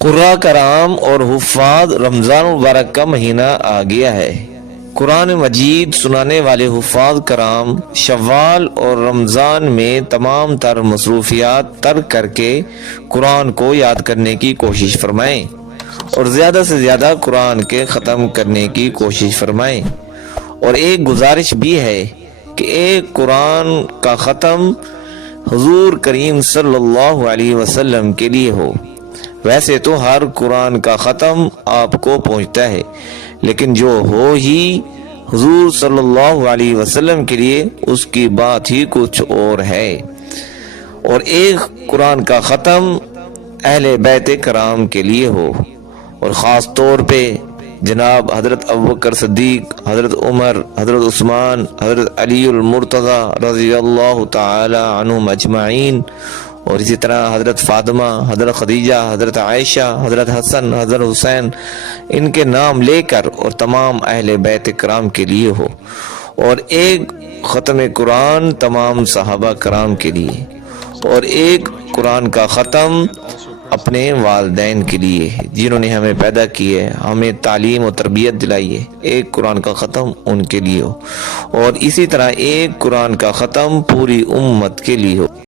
قراء کرام اور حفاظ رمضان مبارک کا مہینہ آ گیا ہے۔ قرآن مجید سنانے والے حفاظ کرام شوال اور رمضان میں تمام تر مصروفیات ترک کر کے قرآن کو یاد کرنے کی کوشش فرمائیں اور زیادہ سے زیادہ قرآن کے ختم کرنے کی کوشش فرمائیں۔ اور ایک گزارش بھی ہے کہ ایک قرآن کا ختم حضور کریم صلی اللہ علیہ وسلم کے لیے ہو۔ ویسے تو ہر قرآن کا ختم آپ کو پہنچتا ہے، لیکن جو ہو ہی حضور صلی اللہ علیہ وسلم کے لیے، اس کی بات ہی کچھ اور ہے۔ اور ایک قرآن کا ختم اہل بیت کرام کے لیے ہو، اور خاص طور پہ جناب حضرت ابوبکر صدیق، حضرت عمر، حضرت عثمان، حضرت علی المرتضی رضی اللہ تعالی عنہم اجمعین، اور اسی طرح حضرت فاطمہ، حضرت خدیجہ، حضرت عائشہ، حضرت حسن، حضرت حسین، ان کے نام لے کر اور تمام اہل بیت کرام کے لیے ہو۔ اور ایک ختم قرآن تمام صحابہ کرام کے لیے، اور ایک قرآن کا ختم اپنے والدین کے لیے جنہوں نے ہمیں پیدا کیے، ہمیں تعلیم و تربیت دلائی ہے، ایک قرآن کا ختم ان کے لیے ہو۔ اور اسی طرح ایک قرآن کا ختم پوری امت کے لیے ہو۔